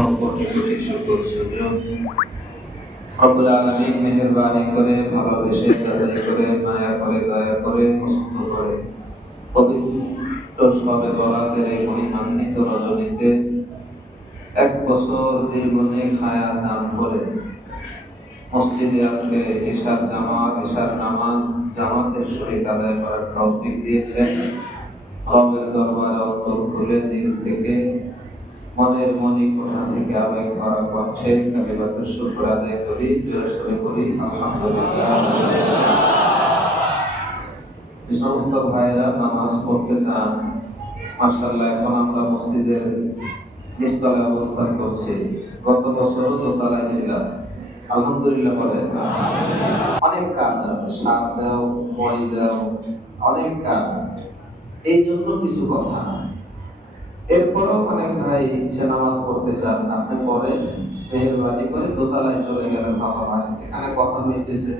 কোটি কোটি শুকর সুযোগ রব্বুল আলামিন মেহেরবানি করে ভালোবেসে যাচাই করে মায়া করে দয়া করে পছন্দ করে পবিত্র শবে বরাতের এই মহিমান্বিত রজনীতে 1 বছর দীর্ঘ নেক হায়াত দান করে মসজিদে আসলে ইশার নামাজ জামাতের সহিত আদায় করার তৌফিক দিয়েছেন। রবের দরবারে অন্তর খুলে দিল থেকে মনের মণিকোঠা থেকে আবেগ ভরা কণ্ঠে কালিমাতুর শুকর আদায় করি, জোরে করি আলহামদুলিল্লাহ। যে সমস্ত ভাইরা নামাজ পড়তে চান, মাশাআল্লাহ, এখন আমরা মসজিদের নিচতলায় অবস্থান করছি। গত বছরও দোতলায় ছিলাম, আলহামদুলিল্লাহ বলে। অনেক কাজ আছে, সার দাও, মই দাও, অনেক কাজ। এই জন্য কিছু কথা। এরপরও অনেক ভাই সে নামাজ পড়তে চান, আপনি পরে মেহেরবানি করে দোতলায় চলে গেলেন। বাবা ভাই, এখানে কথা হইতেছে,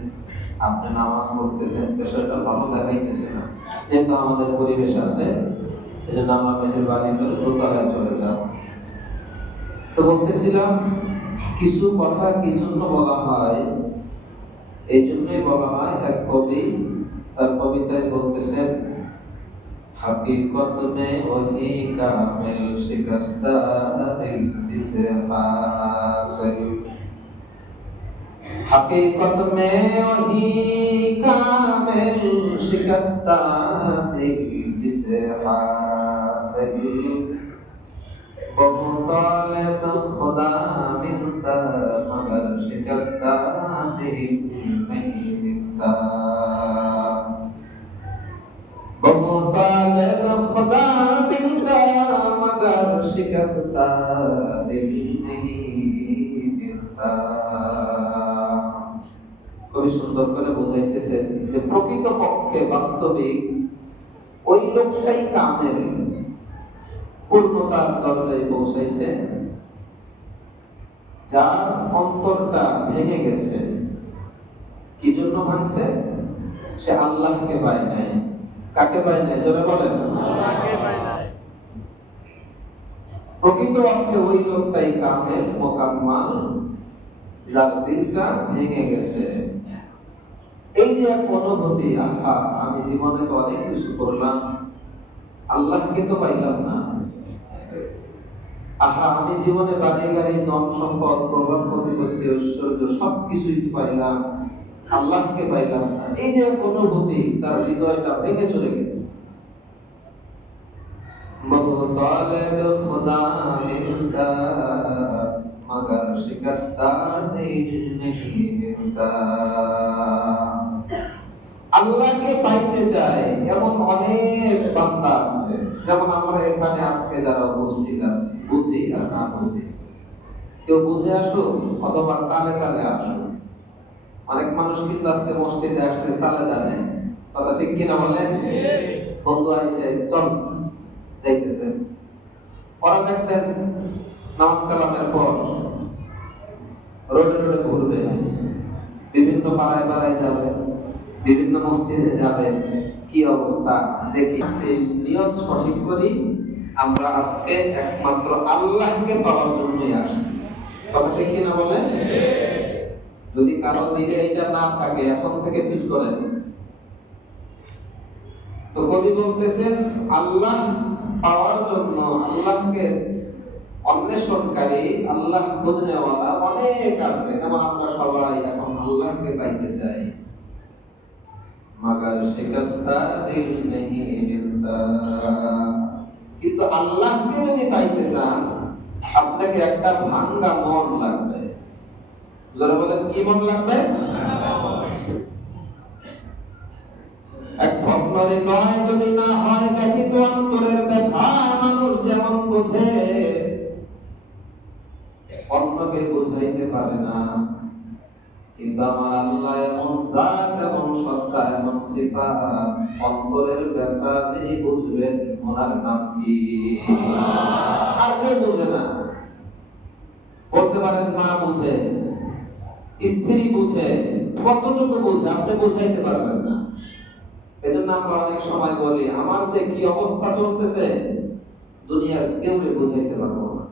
আপনি নামাজ পড়তেছেন, বিষয়টা ভালো দেখাইতেছে না। যেহেতু আমাদের পরিবেশ আছে, এই জন্য আমরা মেহেরবানি করে দোতলায় চলে যাব। তো বলতেছিলাম, কিছু কথা কি জন্য বলা হয়? এই জন্যই বলা হয়, এক কবি তার কবিতায় বলতেছেন, हकीकत में वही कामिल शिकस्ता दिल जिसे हासिल, हकीकत में वही कामिल शिकस्ता दिल जिसे हासिल, बहुत तालिब खुदा मिलता मगर शिकस्ता दिल नहीं मिलता, बहुत तालिब खुदा मिलता मगर शिकस्ता दिल नहीं मिलता। খুবই সুন্দর করে বোঝাইতেছেন যে প্রকৃতপক্ষে বাস্তবিক ওই লোকটাই কামেল, পূর্ণতার দরজায় পৌঁছাইছে, যার অন্তরটা ভেঙে গেছে। কি জন্য ভাঙছে? সে আল্লাহকে পায় নাই। কাকে পায় নাই? জোরে বলেন। প্রকৃত অর্থে ওই লোকটাই কামেল, মোকাম্মাল, যার দিলটা ভেঙে গেছে। এই যে এক অনুভূতি, আহা, আমি জীবনে তো অনেক কিছু করলাম, আল্লাহকে তো পাইলাম না। আহা, আমি জীবনে বাড়ি গাড়ি, ধন সম্পদ, প্রভাব প্রতিপত্তি, ঐশ্বর্য সবকিছুই পাইলাম, আল্লাহকে পাইলাম না। এই যে এক অনুভূতি, তার হৃদয়টা ভেঙে চলে গেছে। बहुत तालिब खुदा मिलता मगर शिकस्ता दिल नहीं मिलता। আল্লাহকে পাইতে চায় এমন অনেক বান্দা আছে, যেমন আমরা এখানে আজকে যারা উপস্থিত আছি, বুঝি আর না বুঝি। কেউ বুঝে আসো অথবা তালে তালে আসো। অনেক মানুষ কিন্তু আজকে মসজিদে আসতে চালে জানে, কথা ঠিক কিনা বলেন? বন্ধু আইছে, চল যাইতেছে। ওরা দেখতেন নামাজ কালামের পর রোডে রোডে ঘুরবে, বিভিন্ন পাড়ায় পাড়ায় যাবে, বিভিন্ন মসজিদে যাবে। কি অবস্থা দেখি। নিয়ত সঠিক করি, আমরা আজকে একমাত্র আল্লাহকে পাওয়ার জন্যই আসছি। কথা ঠিক কিনা বলেন? যদি কারো দিলে এটা না থাকে, এখন থেকে ফিট করেন। তো কবি বলতেছেন, আল্লাহ পাওয়ার জন্য, আল্লাহকে অন্বেষণকারী, আল্লাহ খোঁজ নেওয়ালা অনেক আছে। যেমন আমরা সবাই এখন আল্লাহকে পাইতে চাই, মগর শিকস্তা দিল নেহি মিলতা। কিন্তু আল্লাহকে যদি পাইতে চান, আপনাকে একটা ভাঙ্গা মন লাগবে। যারা বলেন, কি মন লাগবে? এক ভগ্ন হৃদয় যদি না হয়, ব্যথিত অন্তরের ব্যথা মানুষ যেমন বোঝে, অন্যকে বুঝাইতে পারে না। কিন্তু আমার আল্লাহ এমন জাত, এমন সত্তা, এমন সিফাত, অন্তরের ব্যথা যিনি বুঝবেন, ওনার নাম কি? আর কেউ বুঝে না। বলতে পারেন মা বুঝে, স্ত্রী বুঝে, কতটুকু বুঝে আপনি বুঝাইতে পারবেন না। এজন্য আমরা অনেক সময় বলি, আমার যে কি অবস্থা চলতেছে দুনিয়ার কেউ বুঝাইতে পারবো না।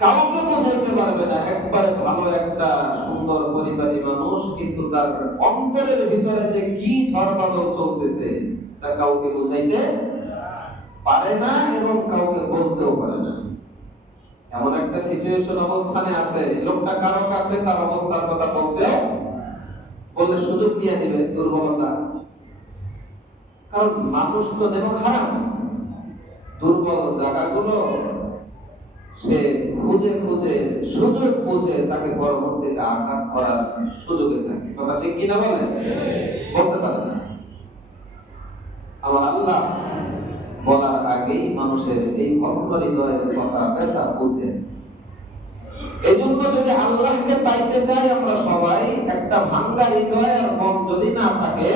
কাউকে বোঝাইতে পারবে না, একবারে ভালো একটা সুন্দর পরিপাটি মানুষ, কিন্তু তার অন্তরের ভিতরে যে কি ঝড় বাদল চলতেছে তা কাউকে বোঝাইতে পারে না এবং কাউকে বলতেও পারে না। এমন একটা সিচুয়েশন অবস্থানে আছে, লোকটা কারো কাছে তার অবস্থার কথা বললে সুযোগ নিয়ে দিবে দুর্বলতা। কারণ মানুষ তো দেহ খারাপ, দুর্বল জায়গাগুলো সে খুঁজে খুঁজে সুযোগ বুঝে তাকে পরবর্তীতে আঘাত করার সুযোগে থাকে। কথা ঠিক কিনা বলে? বলতে পারে না। আমার আল্লাহ বলার আগেই মানুষের এই ভগ্ন হৃদয়ের কথা ব্যথা বুঝে। এই জন্য যদি আল্লাহকে পাইতে চাই আমরা সবাই, একটা ভাঙ্গা হৃদয় আর মন যদি না থাকে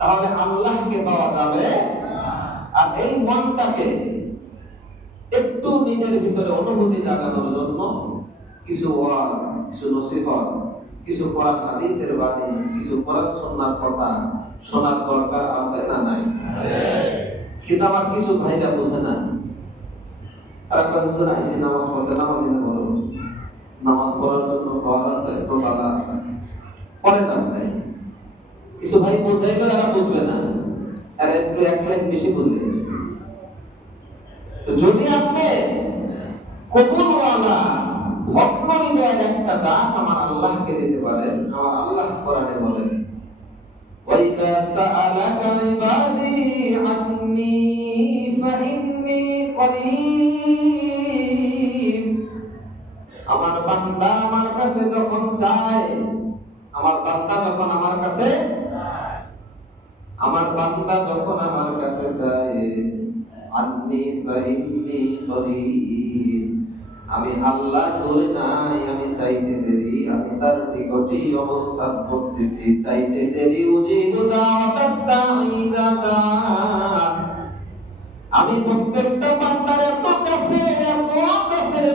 তাহলে আল্লাহকে পাওয়া যাবে। আর এই মনটাকে একটু নিজের ভিতরে অনুভূতি জাগানোর জন্য কিছু ওয়াজ, কিছু নসিহত, কিছু কোরআন হাদিসের বাণী, কিছু কোরআন সুন্নাহর কথা শোনার দরকার আছে না নাই? কিন্তু আমার কিছু ভাইরা বোঝে না। আর কয়েকজন আইসি নামাজ পড়তে, নামাজি না বলো, নামাজ পড়ার জন্য ঘর আছে, দোতলা আছে, পরে দাম নাই। কিছু ভাই বোঝাইলে এরা বুঝবে না, এরা একটু এক লাইন বেশি বুঝে। যদি আপনি কবুলওয়ালা ভক্ত হৃদয়ের একটা দান আমার আল্লাহকে দিতে পারেন, আমার আল্লাহ কোরআনে বলেন, وَإِذَا سَأَلَكَ عِبَادِي عَنِّي فَإِنِّي قَرِيبٌ। আমার বান্দা আমার কাছে যখন চায়, আমার বান্দা যখন আমার কাছে চায়, আন্নি ফাইন্নি করিব, আমি আল্লাহ দূরে নাই, আমি চাইতে দেরি, আমি তার নিকটেই অবস্থান করতেছি। চাইতে দেরি উজিবু দাওয়াতাত দাঈদা দাআন। আমি প্রত্যেকটা বান্দার এত কাছে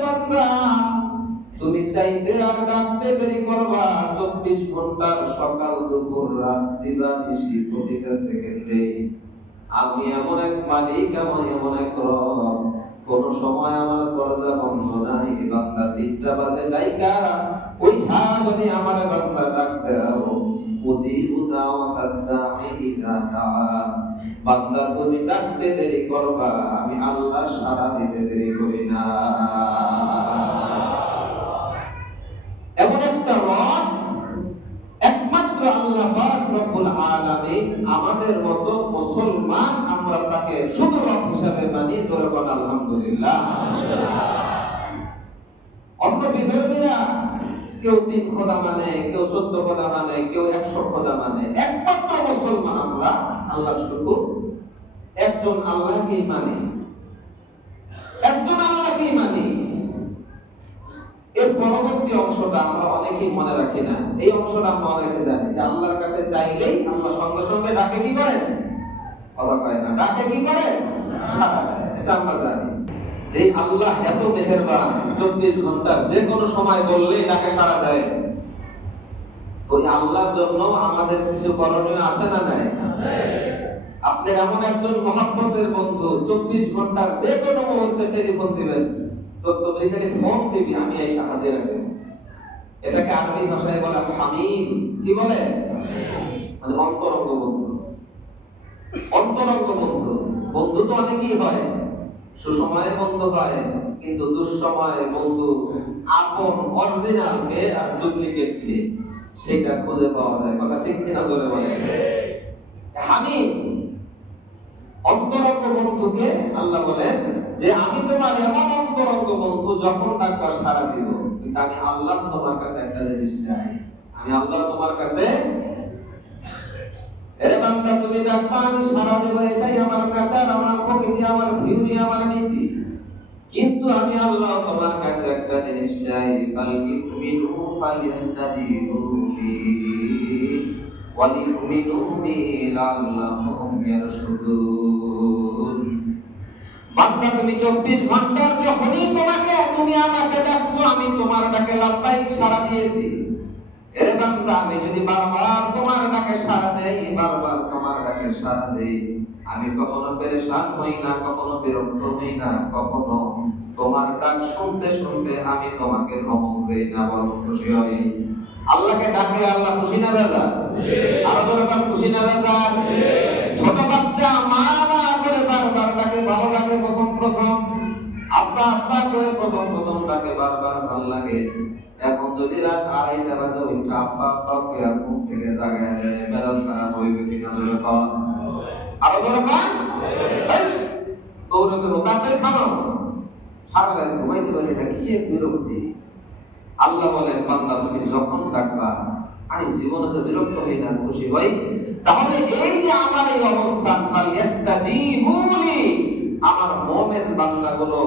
বান্দা, তুমি চাইতে আর ডাকতে দেরি করবা, 24 ঘন্টার সকাল দুপুর রাত দিবা নিশি প্রতিটা সেকেন্ডে আমি এমন এক মালিক, আমি এমন এক রব, কোন সময় আমার দরজা বন্ধ নাই। বান্দা 3টা বাজে লাইকা ওই যদি আমার বান্দা ডাক দাও, উজিবু দাওয়াতাত দাঈ ইযা দাআন। বান্দা তুমি ডাকতে দেরি করবা, আমি আল্লাহ সাড়া দিতে দেরি করি না। এমন একটা রব একমাত্র আল্লাহ পাক রব্বুল আলামিন। আমাদের মতো মুসলমান আমরা তাকে শুধু রব হিসাবে মানি। জোরে বলেন আলহামদুলিল্লাহ। অন্য বিধর্মীরা কেউ 3 খোদা মানে, কেউ 14 খোদা মানে, কেউ 100 খোদা মানে। একমাত্র মুসলমান আমরা আল্লাহ শুধু একজন আল্লাহকেই মানি, একজন আল্লাহকেই মানি। এর পরবর্তী অংশটা আমরা অনেকেই মনে রাখি না। এই অংশটা আমরা অনেকে জানি যে আল্লাহর কাছে চাইলেই আল্লাহ সঙ্গে সঙ্গে ডাকে কি করেন? কথা কয় না, ডাকে কি করেন? সাড়া দেয়। এটা আমরা জানি যে আল্লাহ এত মেহেরবান, 24 ঘন্টার যে কোনো সময় বললেই ডাকে সাড়া দেয়। ওই আল্লাহর জন্য আমাদের কিছু করণীয় আছে না নাই? আপনি এমন একজন মহব্বতের বন্ধু, 24 ঘন্টার যে কোনো মুহূর্তে টেলিফোন দিবেন, দোস্ত তুই খালি ফোন দিবি, আমি এই সাহায্যে রাখবো। এটাকে আরবি ভাষায় বলে হামিম। কি বলে? মানে অন্তরঙ্গ বন্ধু। অন্তরঙ্গ বন্ধু। বন্ধু তো অনেকই হয়, সুসময়ে বন্ধু হয়, কিন্তু দুঃসময়ে বন্ধু আপন অরিজিনাল কে আর ডুপ্লিকেট কে সেটা খুঁজে পাওয়া যায়। কথা ঠিক কিনা বলে বলে হামিম অন্তরঙ্গ বন্ধুকে আল্লাহ বলেন যে আমি তোমার এমন অন্তরঙ্গ বন্ধু, যখন ডাকবা সাড়া দিব। কিন্তু আমি আল্লাহ তোমার কাছে একটা জিনিস চাই, আমি আল্লাহ তোমার কাছে, এরে বান্দা তুমি ডাকবা আমি সাড়া দেব, এটাই আমার কাচার, আমার প্রকৃতি, আমার থিওরি, আমার নীতি। কিন্তু আমি আল্লাহ তোমার কাছে একটা জিনিস চাই, ফালইউমিনু ফালইস্তাজিবু লি ওয়ালিউমিনু বি লাআল্লাহুম ইয়ারশুদুন। বান্দা তুমি 24 ঘন্টার যখনই তুমি আমাকে ডাকছো, আমি তোমার ডাকে লাব্বাইক সাড়া দিয়েছি। এরে বান্দা আমি যদি বারবার তোমার ডাকে সাড়া দেই, বারবার তোমার ডাকে সাড়া দেই, আমি কখনো পেরেশান হই না, কখনো বিরক্ত হই না, কখনো তোমার ডাক শুনতে শুনতে আমি তোমাকে ধমক দেই না, বরং খুশি হই। আল্লাহকে ডাকলে আল্লাহ খুশি না বেজা? আরো দরকার খুশি না বেজা? ছোট বাচ্চা মা মা করে বারবার ডাকে, ভালো লাগে প্রথম প্রথম, আব্বা আব্বা করে প্রথম প্রথম ডাকে, বারবার ভালো লাগে। এখন যদি রাত 2:30 বাজে ওইটা আব্বা আব্বা কে আর ঘুম থেকে জাগায় দেয়, মেজাজ খারাপ হইবে কিনা জোরে কর। আরো দরকার দৌড়কে তাড়াতাড়ি খাও, সারা রাত ঘুমাইতে পারি না, কি এক বিরক্তি। আল্লাহ বলেন বান্দা তুমি যখন ডাকবা আমি জীবনে তো বিরক্ত হই না, খুশি হই। তাহলে এই যে আমার এই অবস্থান, ফালিয়াস্তাজিবুলি, আমার মুমিন বান্দাগুলো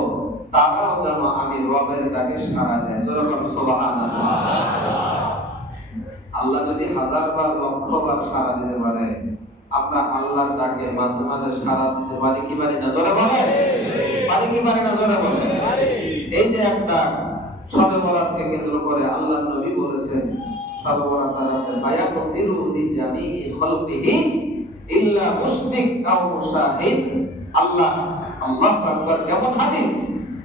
তারাও যেন আমি রবের ডাকে সাড়া দেয়। জোরে বলুন সুবহানাল্লাহ। আল্লাহ যদি 1000 বার 1,00,000 বার সাড়া দিতে পারে, আমরা আল্লাহর ডাকে মাঝে মাঝে সাড়া দিতে পারি কি পারি না? জোরে বলে পারি কি পারি না? জোরে বলে। এই যে একটা শবে বরাতকে কেন্দ্র করে আল্লাহর নবী বলেছেন, শবে বরাত রাতে ফায়াগফিরু লিজামিই খালকিহি ইল্লা মুশরিক আও মুশাহিদ। আল্লাহ আল্লাহু আকবার। কেমন হাদিস?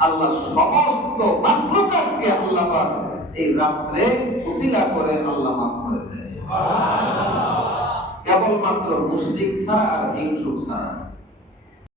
আল্লাহ সমস্ত মাখলুকাতকে আল্লাহ পাক এই রাতে উসিলা করে আল্লাহ মাফ করে দেয়, সুবহানাল্লাহ। কেবলমাত্র মুশরিক ছাড়া আর হিংসুক ছাড়া।